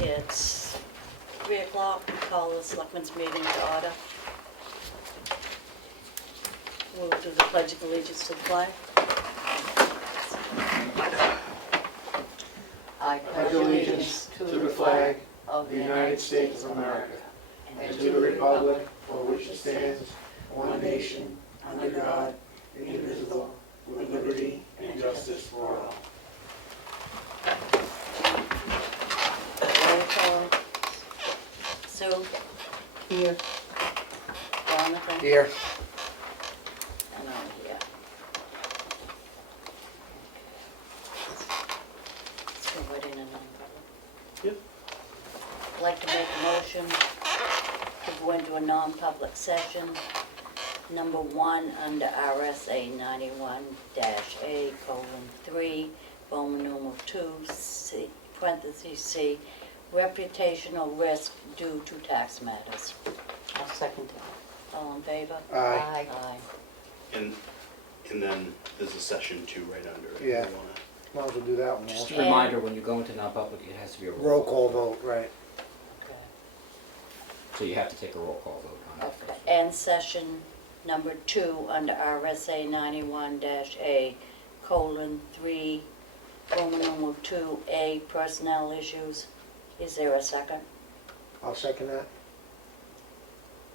It's 3 o'clock. Call the Selectmen's meeting to order. We'll do the Pledge of Allegiance to the flag. I pledge allegiance to the flag of the United States of America and to the republic for which it stands, one nation, under God, indivisible, with liberty and justice for all. Roll call. Sue? Here. Jonathan? Here. And I'm here. So we're in a non-public. Yep. I'd like to make a motion to go into a non-public session. Number 1, under RSA 91-A:3, Roman numeral 2, C, parentheses C, reputational risk due to tax matters. I'll second that. All in favor? Aye. Aye. And then there's a session 2 right under it. Yeah. You wanna- Might as well do that one Just also. a reminder, when you go into non-public, it has to be a Roll call vote, right. Okay. So you have to take a roll call vote on it. Okay. And session number 2, under RSA 91-A:3, Roman numeral 2A, personnel issues. Is there a second? I'll second that.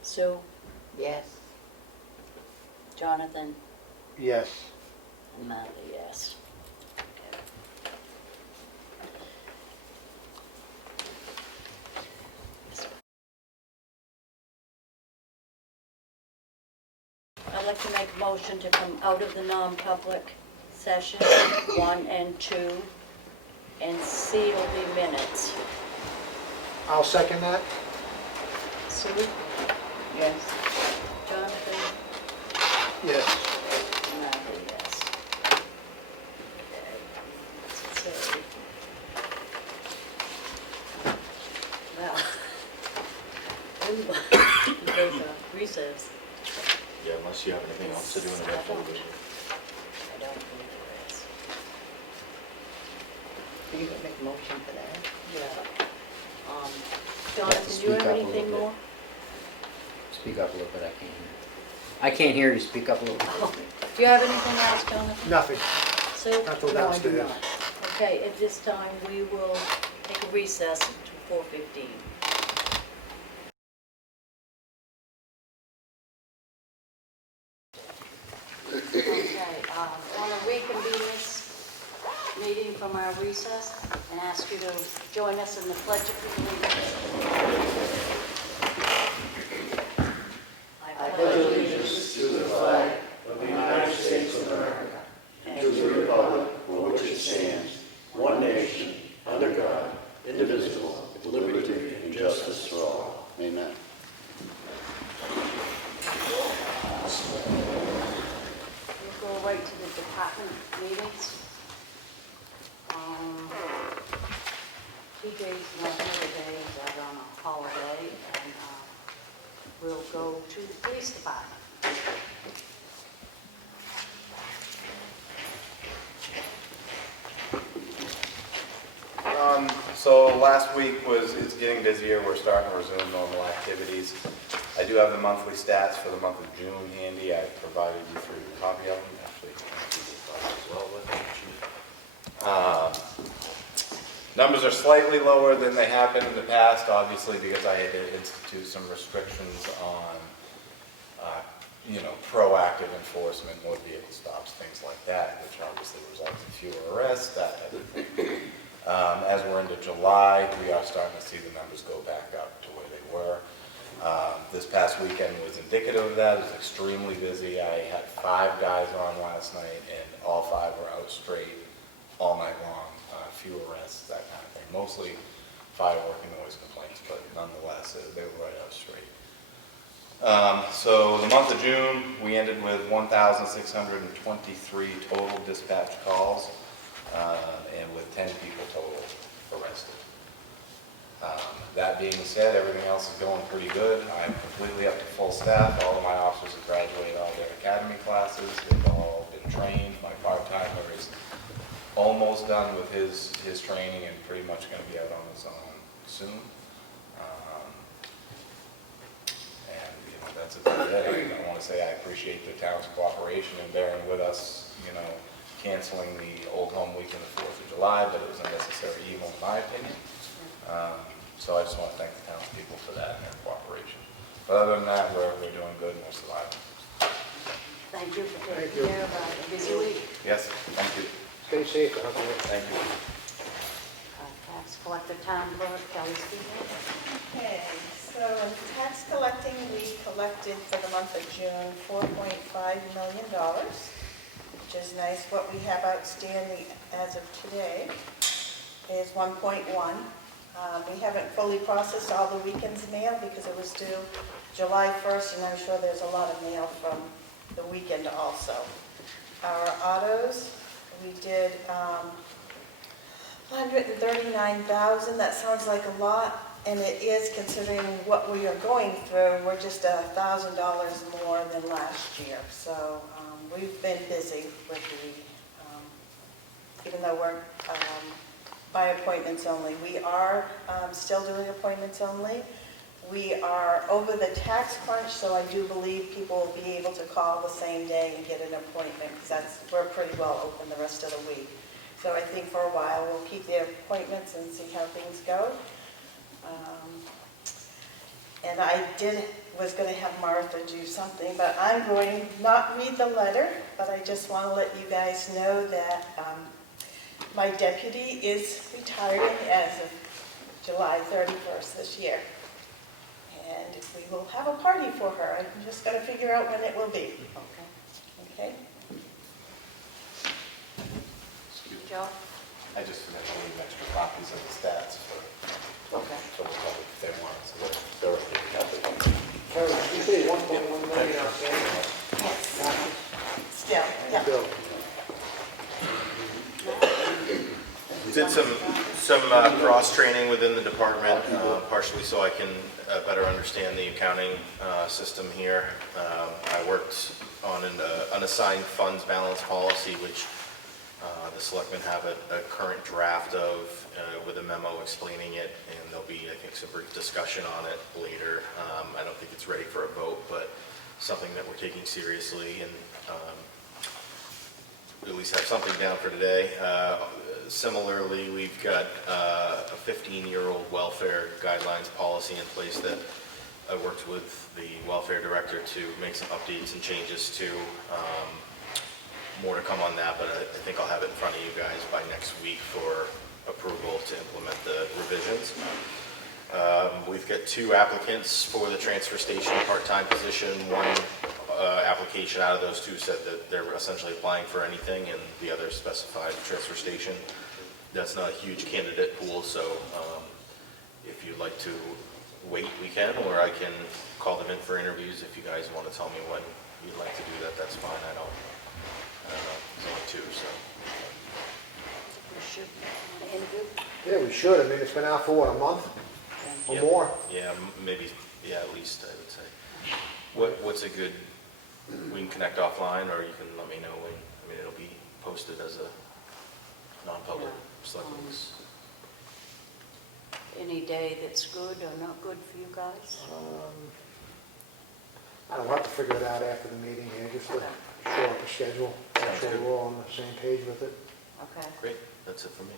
Sue? Yes. Jonathan? Yes. And Martha, yes. I'd like to make a motion to come out of the non-public session 1 and 2 and seal the minutes. I'll second that. Sue? Yes. Jonathan? Yes. Martha, yes. Okay. So, well, we go to recess. Yeah, unless you have anything else to do in the I don't folder. believe there is. Are you going to make a motion for that? Yeah. Jonathan, do you speak have up a anything little bit. more? Speak up a little bit, I can't hear. I can't hear you, speak up a little bit. Oh, do you have anything else, Jonathan? Nothing. Sue? Not till No, I do downstairs. not. Okay, at this time, we will take a recess to 4:15. Okay, I want to reconvene this meeting from our recess and ask you to join us in the Pledge of Allegiance. I pledge allegiance to the flag of the United States of America and to the republic for which it stands, one nation, under God, indivisible, with liberty and justice for all. Amen. We'll go right to the department meetings. TJ's not here today, he's out on a holiday, and we'll go to the police department. So last week it's getting busier. We're starting to resume normal activities. I do have the monthly stats for the month of June handy. I provided you through a copy of them. Actually, as well with numbers are slightly lower than they have been in the past, obviously, because I had to institute some restrictions on, proactive enforcement, motor vehicle stops, things like that, which obviously results in fewer arrests, that type of thing. As we're into July, we are starting to see the numbers go back up to where they were. This past weekend was indicative of that. It was extremely busy. I had 5 guys on last night, and all 5 were out straight all night long. Few arrests, that kind of thing. Mostly firework and noise complaints, but nonetheless, they were right out straight. So the month of June, we ended with 1,623 total dispatch calls, and with 10 people total arrested. That being said, everything else is going pretty good. I'm completely up to full staff. All of my officers have graduated all their academy classes. They've all been trained. My part-timer is almost done with his training and pretty much going to be out on his own soon. And, that's about it. I want to say I appreciate the town's cooperation in bearing with us, canceling the Old Home Week and the 4th of July, but it was a necessary evil in my opinion. So I just want to thank the townspeople for that and their cooperation. But other than that, we're doing good and we're surviving. Thank you for Thank taking you. care of our busy week. Yes, thank you. Stay safe, I hope you. Thank you. Tax collector, town clerk, Kelly speaking. Okay, so in tax collecting, we collected for the month of June $4.5 million, which is nice. What we have outstanding as of today is 1.1. We haven't fully processed all the weekend's mail because it was due July 1st, and I'm sure there's a lot of mail from the weekend also. Our autos, we did 139,000. That sounds like a lot, and it is considering what we are going through. We're just $1,000 more than last year, so we've been busy with the, even though we're by appointments only. We are still doing appointments only. We are over the tax crunch, so I do believe people will be able to call the same day and get an appointment, because we're pretty well open the rest of the week. So I think for a while we'll keep the appointments and see how things go. And I was going to have Martha do something, but I'm going to not read the letter, but I just want to let you guys know that my deputy is retiring as of July 31st this year. And we will have a party for her. I'm just going to figure out when it will be. Okay? Joe? I just forgot to leave extra copies of the stats for the public if they want, so they're already covered. Karen, you say 1.1 million outstanding? Yes. Still, yeah. Bill. We did some cross-training within the department, partially so I can better understand the accounting system here. I worked on an unassigned funds balance policy, which the selectmen have a current draft of with a memo explaining it, and there'll be, I think, some brief discussion on it later. I don't think it's ready for a vote, but something that we're taking seriously, and at least have something down for today. Similarly, we've got a 15-year-old welfare guidelines policy in place that I worked with the welfare director to make some updates and changes to. More to come on that, but I think I'll have it in front of you guys by next week for approval to implement the revisions. We've got 2 applicants for the transfer station part-time position. One application out of those 2 said that they're essentially applying for anything, and the other specified transfer station. That's not a huge candidate pool, so if you'd like to wait, we can, or I can call them in for interviews. If you guys want to tell me when you'd like to do that, that's fine. I don't know, there's only 2, so. We should interview. Yeah, we should. I mean, it's been out for what, a month or Yep. more? Yeah, maybe, yeah, at least I would say. What's a good, we can connect offline, or you can let me know when, I mean, it'll be posted as a non-public selectmen's. Any day that's good or not good for you guys? I don't have to figure it out after the meeting here, just to show up the schedule, make Sounds sure good. we're all on the same page with it. Okay. Great, that's it for me.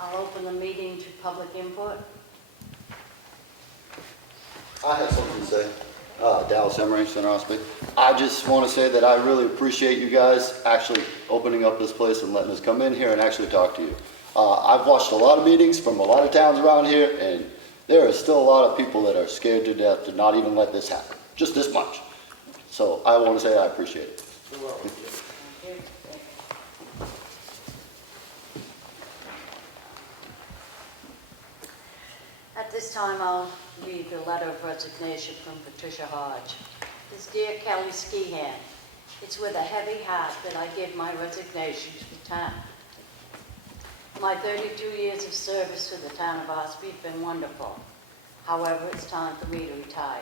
I'll open the meeting to public input. I have something to say. Dallas Emery, Center Ossipee. I just want to say that I really appreciate you guys actually opening up this place and letting us come in here and actually talk to you. I've watched a lot of meetings from a lot of towns around here, and there is still a lot of people that are scared to death to not even let this happen, just this much. So I want to say I appreciate it. You're welcome. At this time, I'll read the letter of resignation from Patricia Hodge. This dear Kelly Skehan, it's with a heavy heart that I give my resignation to the town. My 32 years of service to the town of Ossipee have been wonderful. However, it's time for me to retire.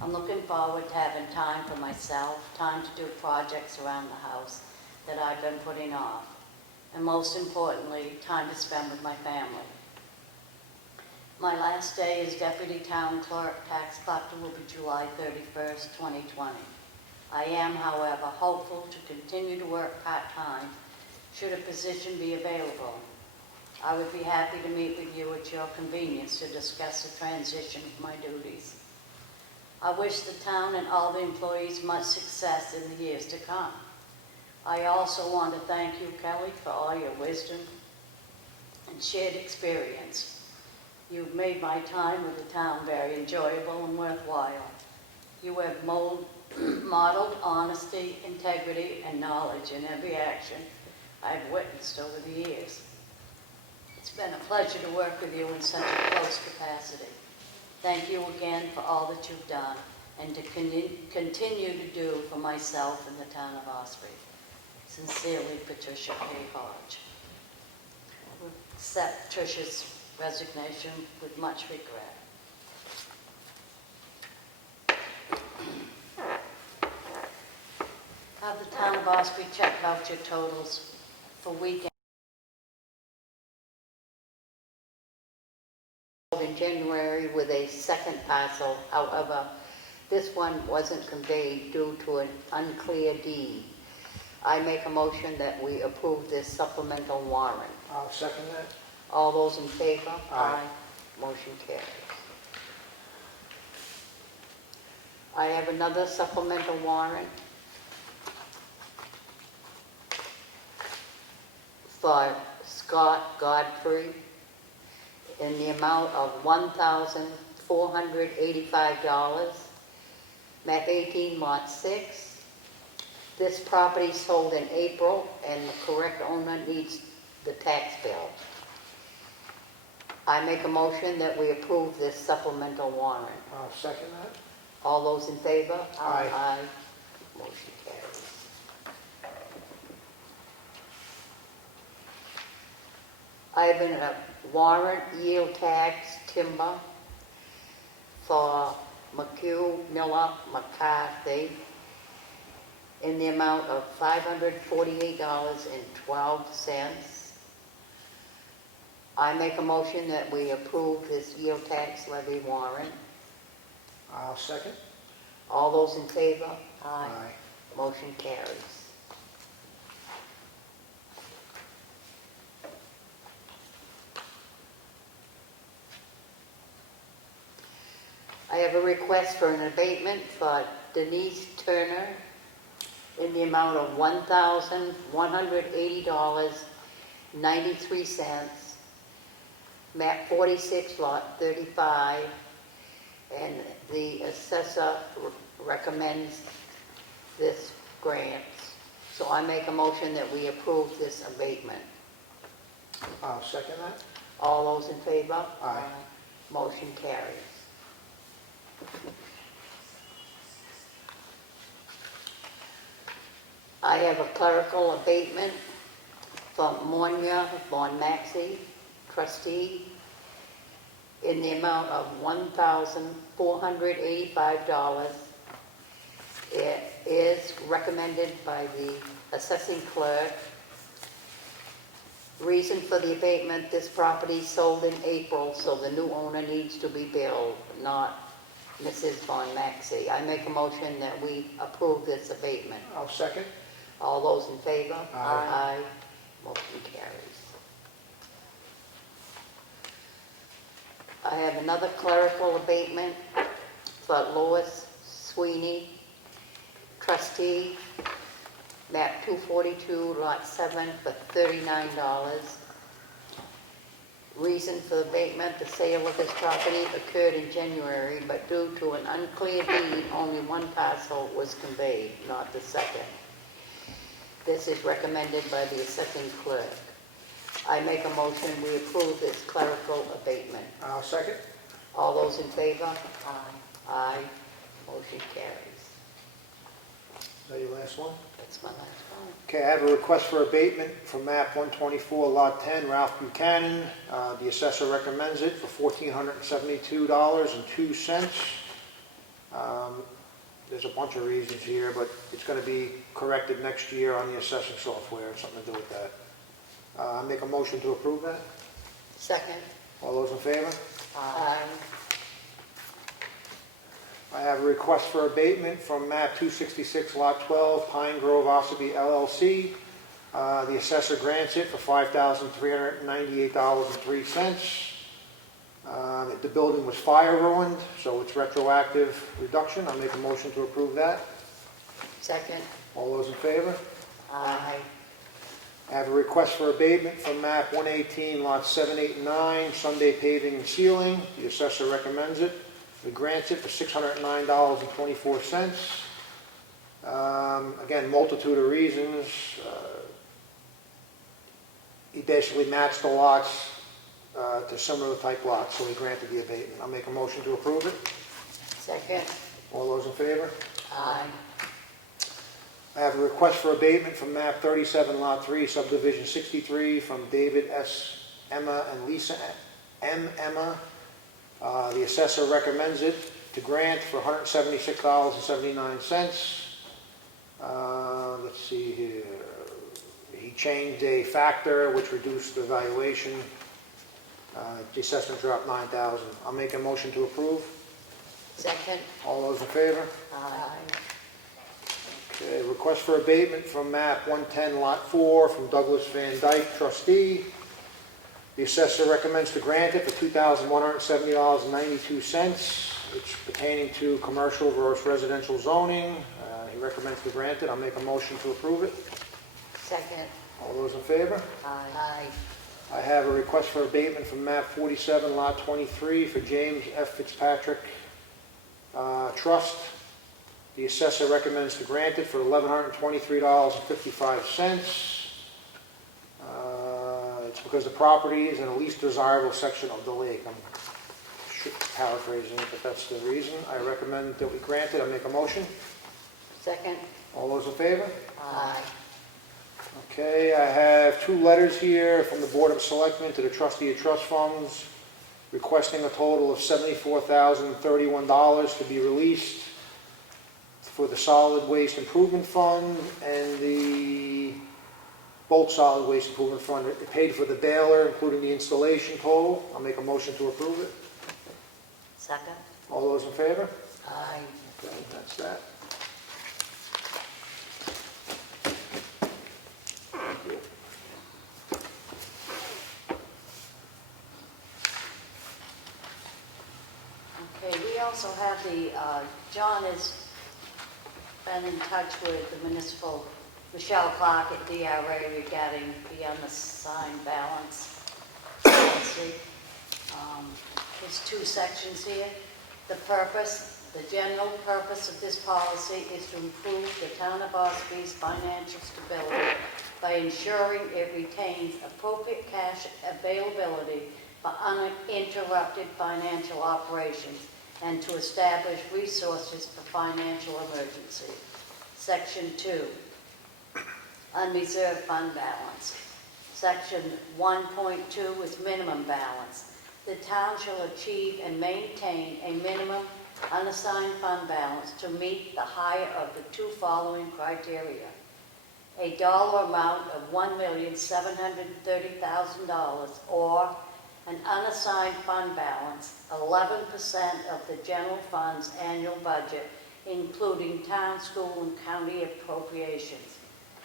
I'm looking forward to having time for myself, time to do projects around the house that I've been putting off. and most importantly, time to spend with my family. My last day as Deputy Town Clerk Tax Collector will be July 31st, 2020. I am, however, hopeful to continue to work part-time should a position be available. I would be happy to meet with you at your convenience to discuss the transition of my duties. I wish the town and all the employees much success in the years to come. I also want to thank you, Kelly, for all your wisdom and shared experience. You've made my time with the town very enjoyable and worthwhile. You have modeled honesty, integrity, and knowledge in every action I've witnessed over the years. It's been a pleasure to work with you in such a close capacity. Thank you again for all that you've done and to continue to do for myself and the town of Ossipee. Sincerely, Patricia A. Hodge. I accept Tricia's resignation with much regret. Have the town of Ossipee check voucher totals for weekend in January with a second parcel. However, this one wasn't conveyed due to an unclear deed. I make a motion that we approve this supplemental warrant. I'll second that. All those in favor? Aye. Motion carries. I have another supplemental warrant for Scott Godfrey in the amount of $1,485, map 18, lot 6. This property sold in April, and the correct owner needs the tax bill. I make a motion that we approve this supplemental warrant. I'll second that. All those in favor? Aye. Aye. Motion carries. I have a warrant yield tax timber for McHugh Miller McCarthy in the amount of $548.12. I make a motion that we approve this yield tax levy warrant. I'll second. All those in favor? Aye. Motion carries. I have a request for an abatement for Denise Turner in the amount of $1,180.93, map 46, lot 35, and the assessor recommends this grant. So I make a motion that we approve this abatement. I'll second that. All those in favor? Aye. Motion carries. I have a clerical abatement from Monia Von Maxey, trustee, in the amount of $1,485. It is recommended by the assessing clerk. Reason for the abatement: this property sold in April, so the new owner needs to be billed, not Mrs. Von Maxey. I make a motion that we approve this abatement. I'll second. All those in favor? Aye. Aye. Motion carries. I have another clerical abatement for Lois Sweeney, trustee, map 242, lot 7, for $39. Reason for abatement: the sale of this property occurred in January, but due to an unclear deed, only one parcel was conveyed, not the second. This is recommended by the assessing clerk. I make a motion we approve this clerical abatement. I'll second. All those in favor? Aye. Aye. Motion carries. Is that your last one? That's my last one. Okay, I have a request for abatement from map 124, lot 10, Ralph Buchanan. The assessor recommends it for $1,472.02. There's a bunch of reasons here, but it's going to be corrected next year on the assessing software. It's something to do with that. I make a motion to approve that. Second. All those in favor? Aye. I have a request for abatement from map 266, lot 12, Pine Grove, Ossipee LLC. The assessor grants it for $5,398.03. The building was fire ruined, so it's retroactive reduction. I'll make a motion to approve that. Second. All those in favor? Aye. I have a request for abatement from map 118, lots 7, 8, and 9, Sunday paving and sealing. The assessor recommends it. He grants it for $609.24. Again, multitude of reasons. He basically matched the lots to similar type lots, so he granted the abatement. I'll make a motion to approve it. Second. All those in favor? Aye. I have a request for abatement from map 37, lot 3, subdivision 63, from David S. Emma and Lisa M. Emma. The assessor recommends it to grant for $176.79. Let's see here. He changed a factor which reduced the valuation. The assessment dropped $9,000. I'll make a motion to approve. Second. All those in favor? Aye. Okay, request for abatement from map 110, lot 4, from Douglas Van Dyke, trustee. The assessor recommends to grant it for $2,170.92. It's pertaining to commercial versus residential zoning. He recommends to grant it. I'll make a motion to approve it. Second. All those in favor? Aye. I have a request for abatement from map 47, lot 23, for James F. Fitzpatrick Trust. The assessor recommends to grant it for $1,123.55. It's because the property is in the least desirable section of the lake. I'm paraphrasing it, but that's the reason. I recommend that we grant it. I make a motion. Second. All those in favor? Aye. Okay, I have 2 letters here from the Board of Selectmen to the trustee of trust funds requesting a total of $74,031 to be released for the Solid Waste Improvement Fund and the both Solid Waste Improvement Fund. It paid for the baler, including the installation total. I'll make a motion to approve it. Second. All those in favor? Aye. Okay, that's that. Thank you. Okay, we also have the, John has been in touch with the municipal, Michelle Clark at DRA regarding the unassigned balance policy. There's 2 sections here. The purpose, the general purpose of this policy is to improve the town of Ossepee's financial stability by ensuring it retains appropriate cash availability for uninterrupted financial operations and to establish resources for financial emergency. Section 2, unreserved fund balance. Section 1.2 is minimum balance. The town shall achieve and maintain a minimum unassigned fund balance to meet the higher of the 2 following criteria. A dollar amount of $1,730,000 or an unassigned fund balance, 11% of the general fund's annual budget, including town, school, and county appropriations.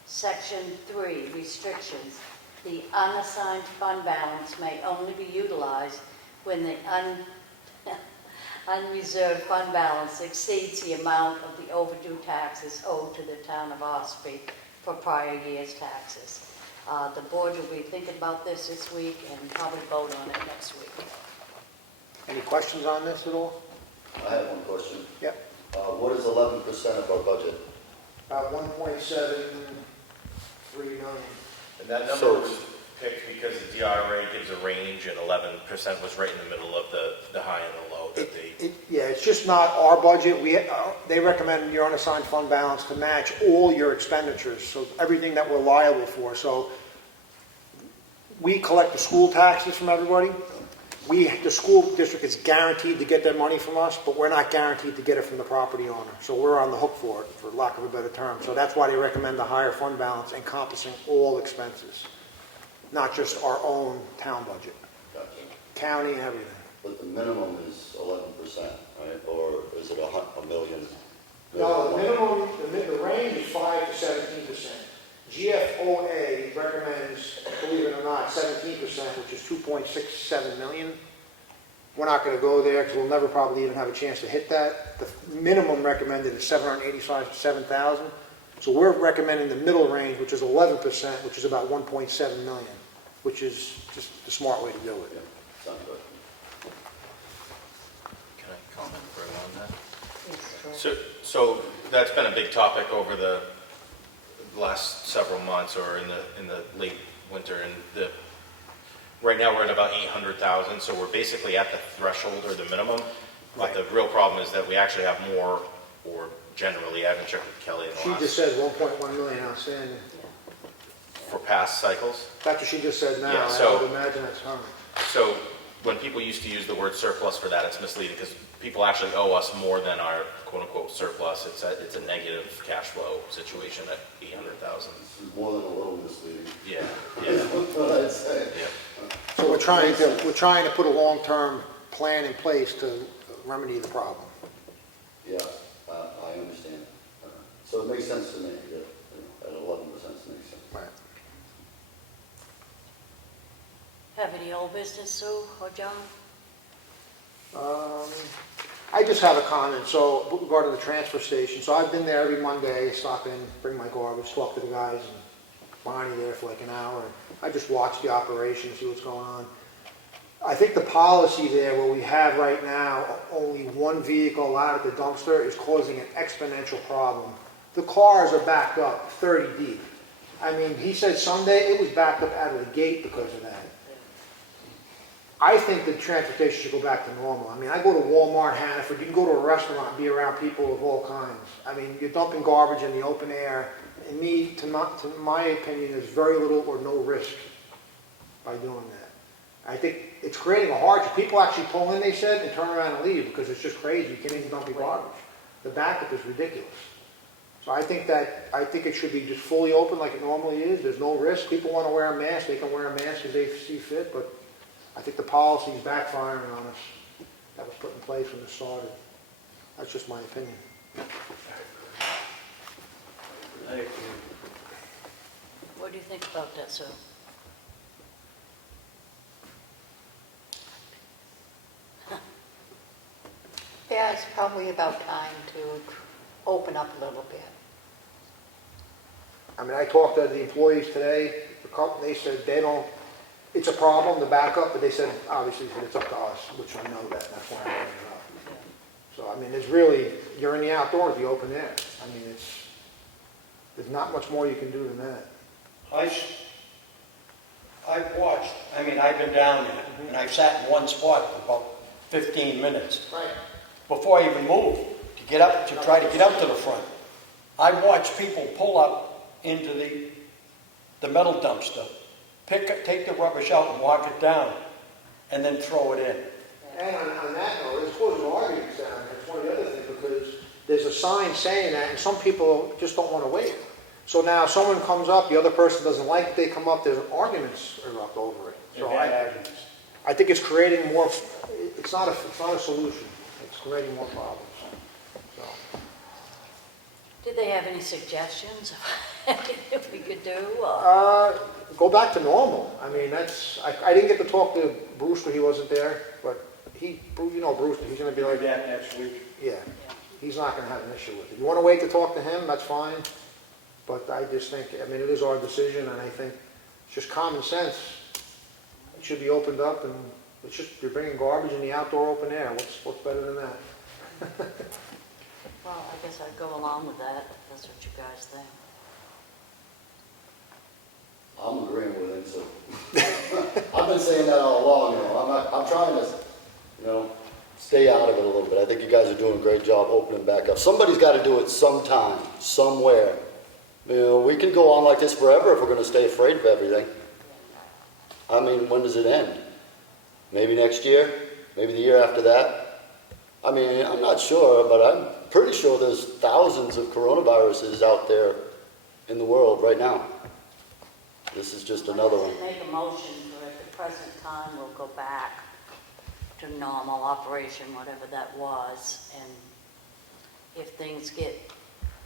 Section 3, restrictions. The unassigned fund balance may only be utilized when the unreserved fund balance exceeds the amount of the overdue taxes owed to the town of Ossipee for prior year's taxes. The board will be thinking about this week and probably vote on it next week. Any questions on this at all? I have one question. Yep. What is 11% of our budget? About 1.73 million. And that number was picked because the DRA gives a range, and 11% was right in the middle of the high and the low that they... Yeah, it's just not our budget. They recommend your unassigned fund balance to match all your expenditures, so everything that we're liable for. So we collect the school taxes from everybody. The school district is guaranteed to get their money from us, but we're not guaranteed to get it from the property owner. So we're on the hook for it, for lack of a better term. So that's why they recommend the higher fund balance encompassing all expenses. not just our own town budget, Gotcha. county and everything. But the minimum is 11%, right? Or is it a million? No, the minimum, the range is 5 to 17%. GFOA recommends, believe it or not, 17%, which is 2.67 million. We're not going to go there because we'll never probably even have a chance to hit that. The minimum recommended is 785 to 7,000. So we're recommending the middle range, which is 11%, which is about 1.7 million, which is just the smart way to do it. Yeah, sounds good. Can I comment further on that? Yes, correct. So that's been a big topic over the last several months, or in the late winter, and right now we're at about 800,000, so we're basically at the threshold or the minimum. But the real problem is that we actually have more, or generally, I haven't checked with Kelly in the She last, just said 1.1 million outstanding. for past cycles. That's what she just said now. Yeah, I so- would imagine that's her. So when people used to use the word surplus for that, it's misleading, because people actually owe us more than our quote-unquote surplus. It's a negative cash flow situation at 800,000. This is more than a little misleading. Yeah, That's yeah, what I'd say. yeah. So we're trying to put a long-term plan in place to remedy the problem. Yeah, I understand. So it makes sense to me that at 11% makes sense. Right. Have any old business, Sue or John? I just have a comment. So with regard to the transfer station, so I've been there every Monday, stop in, bring my garbage, talk to the guys, and Bonnie there for like an hour. I just watch the operation, see what's going on. I think the policy there, what we have right now, only one vehicle allowed at the dumpster, is causing an exponential problem. The cars are backed up 30 deep. I mean, he said Sunday it was backed up out of the gate because of that. I think the transportation should go back to normal. I mean, I go to Walmart, Hannaford, you can go to a restaurant and be around people of all kinds. I mean, you're dumping garbage in the open air. And to my opinion, there's very little or no risk by doing that. I think it's creating a hardship. People actually pull in, they said, and turn around and leave because it's just crazy. You can't even dump your garbage. The backup is ridiculous. So I think it should be just fully open like it normally is. There's no risk. People want to wear a mask, they can wear a mask as they see fit, but I think the policy is backfiring on us that was put in place when it started. That's just my opinion. What do you think about that, Sue? Yeah, it's probably about time to open up a little bit. I mean, I talked to the employees today, they said they don't, it's a problem, the backup, but they said, obviously, it's up to us, which I know that, that's why I'm bringing it up. So, I mean, it's really, you're in the outdoors, the open air. I mean, there's not much more you can do than that. I've watched, I mean, I've been down there, and I've sat in one spot for about 15 minutes Right. before I even moved to try to get up to the front. I watched people pull up into the metal dumpster, take the rubbish out and walk it down, and then throw it in. And on that note, it's causing arguments down there. It's one of the other things because there's a sign saying that, and some people just don't want to wait. So now someone comes up, the other person doesn't like it, they come up, there's arguments erupt over it. So I think it's creating more, it's not a solution. It's creating more problems. So, Did they have any suggestions of if we could do? Or? go back to normal. I mean, I didn't get to talk to Brewster, he wasn't there, but Brewster, he's going to be like, that next week. yeah, he's not going to have an issue with it. You want to wait to talk to him, that's fine. But I just think, I mean, it is our decision, and I think it's just common sense. It should be opened up, and it's just, you're bringing garbage in the outdoor open air. What's better than that? Well, I guess I'd go along with that, if that's what you guys think. I'm agreeing with him, so. I've been saying that all along, I'm trying to, stay out of it a little bit. I think you guys are doing a great job opening back up. Somebody's got to do it sometime, somewhere. We can go on like this forever if we're going to stay afraid of everything. I mean, when does it end? Maybe next year? Maybe the year after that? I mean, I'm not sure, but I'm pretty sure there's thousands of coronaviruses out there in the world right now. This is just another one. Make a motion for at the present time, we'll go back to normal operation, whatever that was. And if things get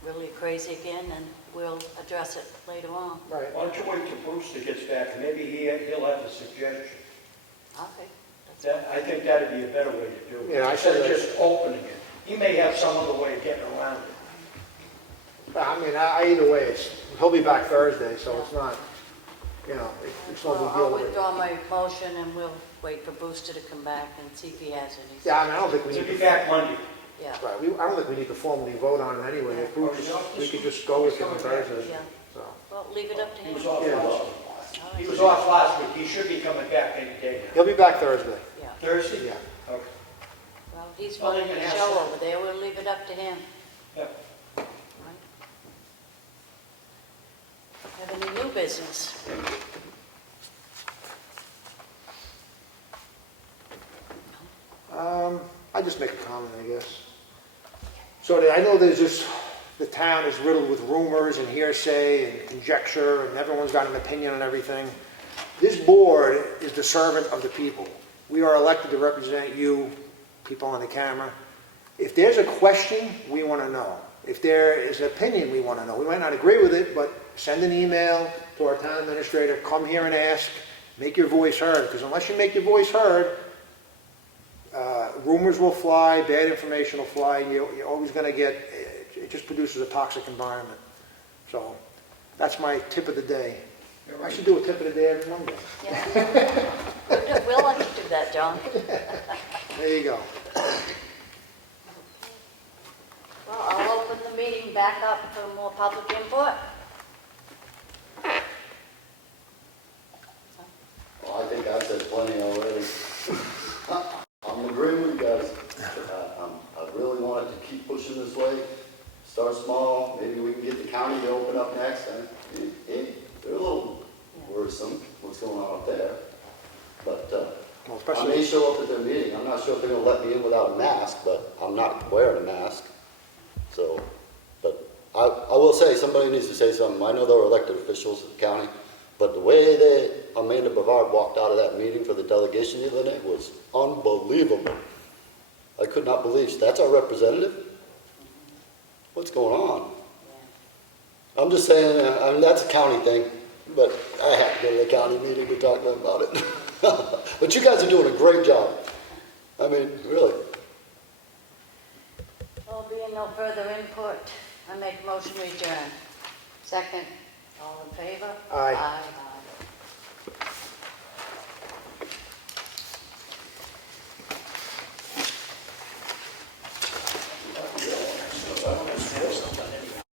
really crazy again, then we'll address it later on. Right. Why don't you wait till Brewster gets back, and maybe he'll have a suggestion. Okay. That's I think that'd be a better way to do it. Yeah, I Instead of said just opening it. He may have some other way of getting around it. I mean, either way, he'll be back Thursday, so it's not, you know, it's no Well, big I'll deal. withdraw my motion and we'll wait for Brewster to come back and see if he has any. Yeah, I mean, I don't think we He'll need be to, back Monday. Yeah. right, I don't think we need to formally vote on it anyway. If Bruce, we could just go with him on Thursday, Yeah. so. Well, leave it up to He him. was off Yeah. last week. He was off last week. He should be coming back any day now. He'll be back Thursday, Yeah. Thursday? yeah. Okay. Well, he's Well, running they the can have show some. over there. We'll leave it up to him. Yeah. Right? Have any new business? I just make a comment, I guess. So I know there's just, the town is riddled with rumors and hearsay and conjecture, and everyone's got an opinion on everything. This board is the servant of the people. We are elected to represent you, people on the camera. If there's a question, we want to know. If there is an opinion, we want to know. We might not agree with it, but send an email to our town administrator, come here and ask, make your voice heard, because unless you make your voice heard, rumors will fly, bad information will fly, and you're always going to get, it just produces a toxic environment. So that's my tip of the day. I should do a tip of the day every Monday. Yeah. We'll let you do that, John. There you go. Well, I'll open the meeting back up for more public input. Well, I think I've said plenty already. I'm agreeing with you guys. I really wanted to keep pushing this way. Start small, maybe we can get the county to open up next. They're a little worrisome, what's going on up there. But Well, I especially, may show up at their meeting. I'm not sure if they're gonna let me in without a mask, but I'm not wearing a mask. So, but I will say, somebody needs to say something. I know they're elected officials of the county, but the way Amanda Bavard walked out of that meeting for the delegation the other day was unbelievable. I could not believe, that's our representative? What's going on? I'm just saying, I mean, that's a county thing, but I had to go to the county meeting to talk to them about it. But you guys are doing a great job. I mean, really. There'll be no further input. I make a motion we adjourn. Second. All in favor? Aye. Aye.